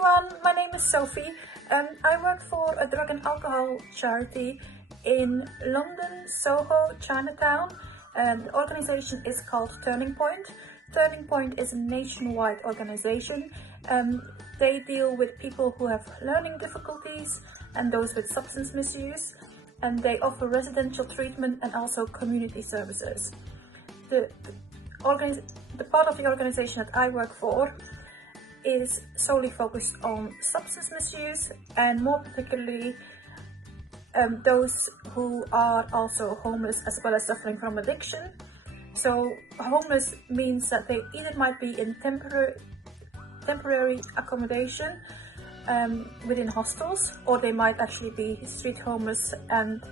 everyone, my name is Sophie. I work for a drug and alcohol charity in London, Soho, Chinatown. The organisation is called Turning Point. Turning Point is a nationwide organisation. They deal with people who have learning difficulties and those with substance misuse, and they offer residential treatment and also community services. The part of the organisation that I work for is solely focused on substance misuse, and more particularly those who are also homeless as well as suffering from addiction. So homeless means that they either might be in temporary accommodation within hostels, or they might actually be street homeless and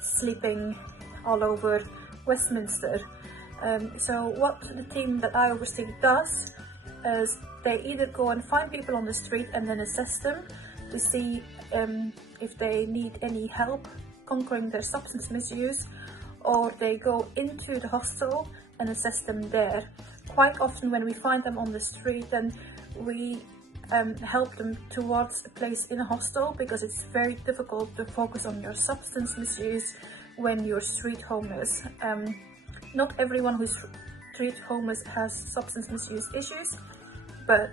sleeping all over Westminster. So what the team that I oversee does is they either go and find people on the street and then assess them to see if they need any help conquering their substance misuse, or they go into the hostel and assess them there. Quite often when we find them on the street, then we help them towards a place in a hostel, because it's very difficult to focus on your substance misuse when you're street homeless. Not everyone who's street homeless has substance misuse issues, but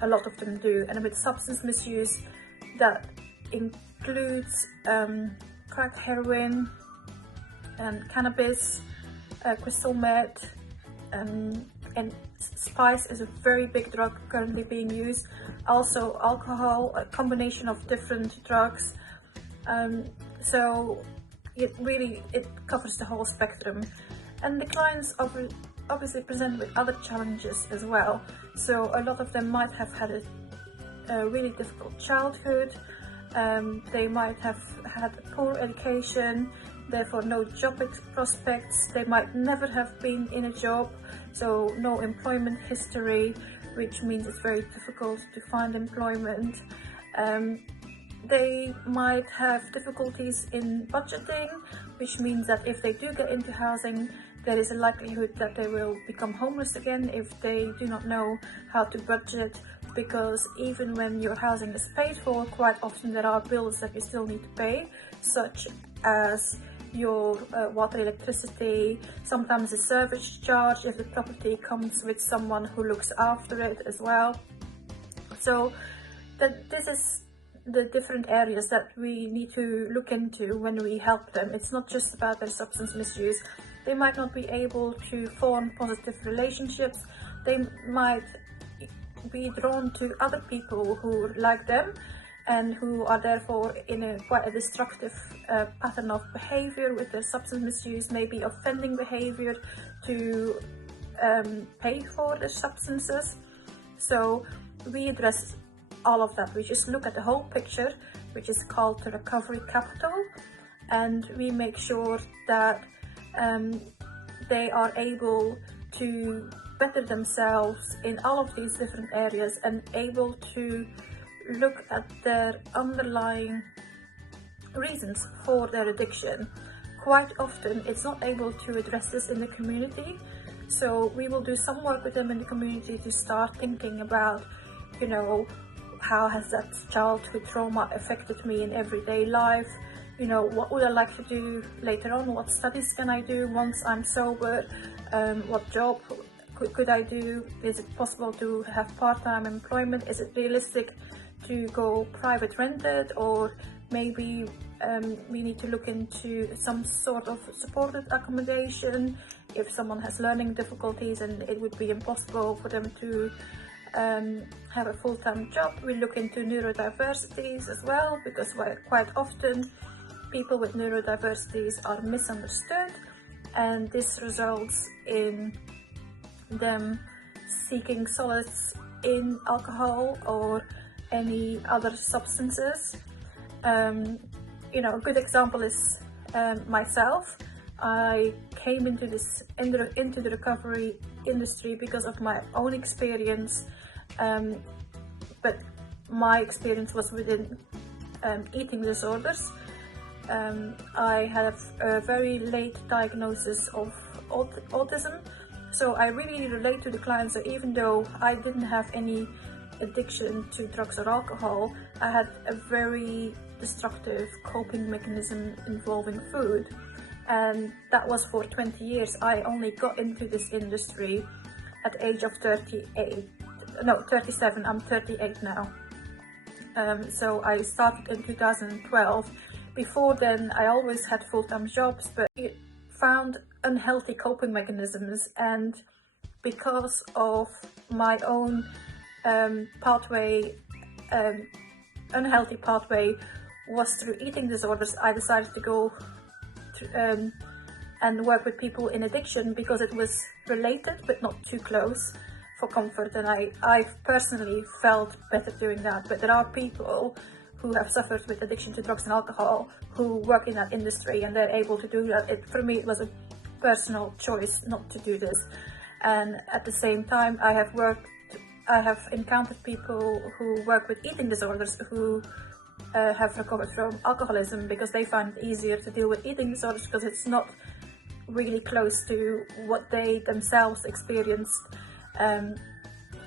a lot of them do. And with substance misuse, that includes crack, heroin, cannabis, crystal meth, and spice is a very big drug currently being used. Also alcohol, a combination of different drugs. So it covers the whole spectrum. And the clients obviously present with other challenges as well. So a lot of them might have had a really difficult childhood. They might have had poor education, therefore no job prospects. They might never have been in a job, so no employment history, which means it's very difficult to find employment. They might have difficulties in budgeting, which means that if they do get into housing, there is a likelihood that they will become homeless again if they do not know how to budget, because even when your housing is paid for, quite often there are bills that you still need to pay, such as your water, electricity, sometimes a service charge if the property comes with someone who looks after it as well. So this is the different areas that we need to look into when we help them. It's not just about their substance misuse. They might not be able to form positive relationships. They might be drawn to other people who like them and who are therefore in quite a destructive pattern of behavior with their substance misuse, maybe offending behavior to pay for their substances. So we address all of that. We just look at the whole picture, which is called the recovery capital, and we make sure that they are able to better themselves in all of these different areas and able to look at their underlying reasons for their addiction. Quite often it's not able to address this in the community, so we will do some work with them in the community to start thinking about, you know, how has that childhood trauma affected me in everyday life? You know, what would I like to do later on? What studies can I do once I'm sober? What job could I do? Is it possible to have part-time employment? Is it realistic to go private rented, or maybe we need to look into some sort of supported accommodation if someone has learning difficulties and it would be impossible for them to have a full-time job. We look into neurodiversities as well, because quite often people with neurodiversities are misunderstood, and this results in them seeking solace in alcohol or any other substances. You know, a good example is myself. I came into the recovery industry because of my own experience, but my experience was within eating disorders. I had a very late diagnosis of autism, So I really relate to the clients. So even though I didn't have any addiction to drugs or alcohol, I had a very destructive coping mechanism involving food, and that was for 20 years. I only got into this industry at the age of 37. I'm 38 now. So I started in 2012. Before then, I always had full-time jobs, but it found unhealthy coping mechanisms, and because of my own pathway, unhealthy pathway was through eating disorders, I decided to go and work with people in addiction because it was related but not too close, for comfort, and I personally felt better doing that. But there are people who have suffered with addiction to drugs and alcohol who work in that industry and they're able to do that. For me, it was a personal choice not to do this. And at the same time, I have encountered people who work with eating disorders who have recovered from alcoholism because they find it easier to deal with eating disorders because it's not really close to what they themselves experienced.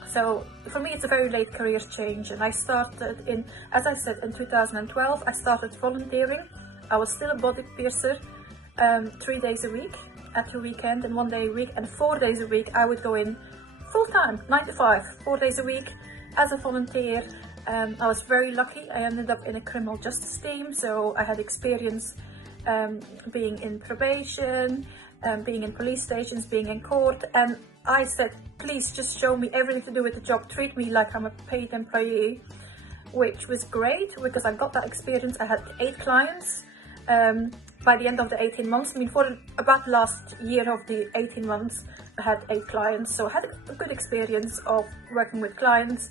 So for me, it's a very late career change, and I started in, as I said, in 2012, I started volunteering. I was still a body piercer 3 days a week at the weekend and 1 day a week, and 4 days a week I would go in full-time, 9 to 5, 4 days a week as a volunteer. I was very lucky. I ended up in a criminal justice team, so I had experience being in probation, being in police stations, being in court, and I said, please just show me everything to do with the job, treat me like I'm a paid employee, which was great because I got that experience. I had 8 clients by the end of the 18 months. I mean, for about the last year of the 18 months, I had 8 clients, so I had a good experience of working with clients.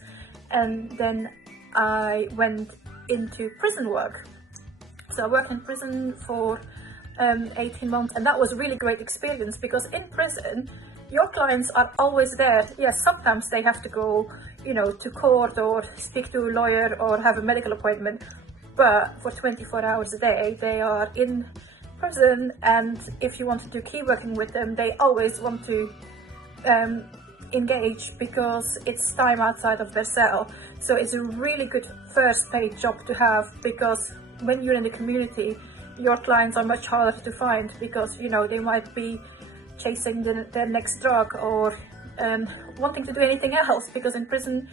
And then I went into prison work. So I worked in prison for 18 months, and that was a really great experience because in prison, your clients are always there. Yes, sometimes they have to go, to court or speak to a lawyer or have a medical appointment, but for 24 hours a day, they are in prison, and if you want to keep working with them, they always want to engage because it's time outside of their cell. So it's a really good first paid job to have, because when you're in the community, your clients are much harder to find because they might be chasing their next drug or wanting to do anything else, because in prison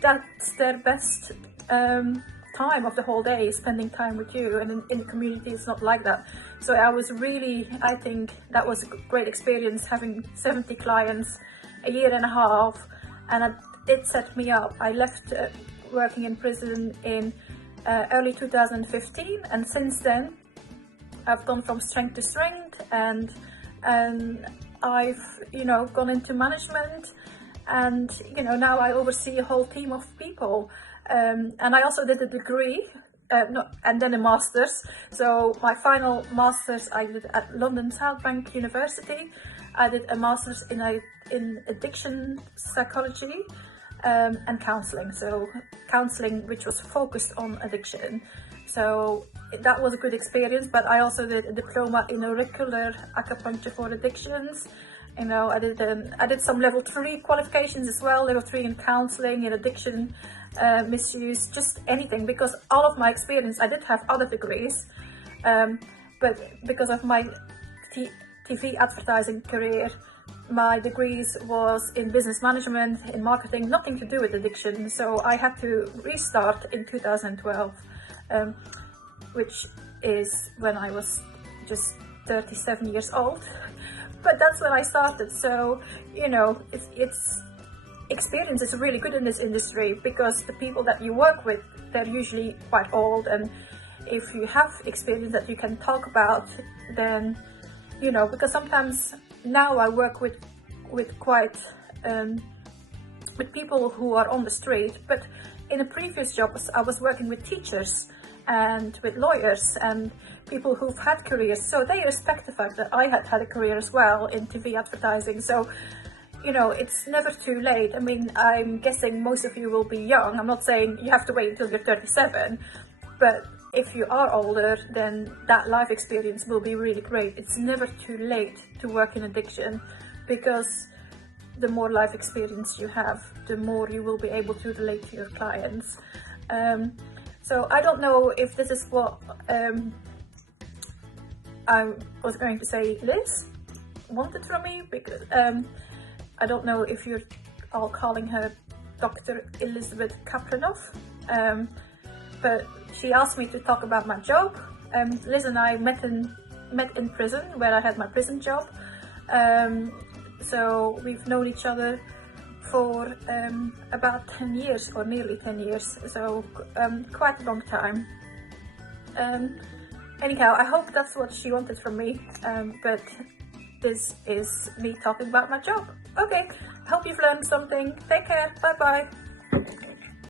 that's their best time of the whole day, spending time with you, and in the community it's not like that. So I think that was a great experience, having 70 clients, a year and a half, and it set me up. I left working in prison in early 2015, and since then I've gone from strength to strength, and I've gone into management, and now I oversee a whole team of people, and I also did a degree and then a master's. So my final master's I did at London South Bank University. I did a master's in addiction psychology and counselling. So counselling which was focused on addiction. So that was a good experience, but I also did a diploma in auricular acupuncture for addictions. I did some level 3 qualifications as well, level 3 in counselling, in addiction, misuse, just anything, because all of my experience, I did have other degrees, but because of my TV advertising career, my degrees was in business management, in marketing, nothing to do with addiction. So I had to restart in 2012, which is when I was just 37 years old. But that's when I started. So, it's experience is really good in this industry, because the people that you work with, they're usually quite old, and if you have experience that you can talk about, then because sometimes now I work with quite with people who are on the street, but in a previous job I was working with teachers and with lawyers and people who've had careers, so they respect the fact that I had a career as well in TV advertising. So it's never too late. I mean, I'm guessing most of you will be young. I'm not saying you have to wait until you're 37, but if you are older, then that life experience will be really great. It's never too late to work in addiction, because the more life experience you have, the more you will be able to relate to your clients. So I don't know if this is what I was going to say Liz wanted from me, because I don't know if you're all calling her Dr. Elizabeth Kaplanoff, but she asked me to talk about my job. Liz and I met in prison, where I had my prison job. So we've known each other for about 10 years, or nearly 10 years, so quite a long time. Anyhow, I hope that's what she wanted from me, but this is me talking about my job. Okay, hope you've learned something. Take care, bye bye.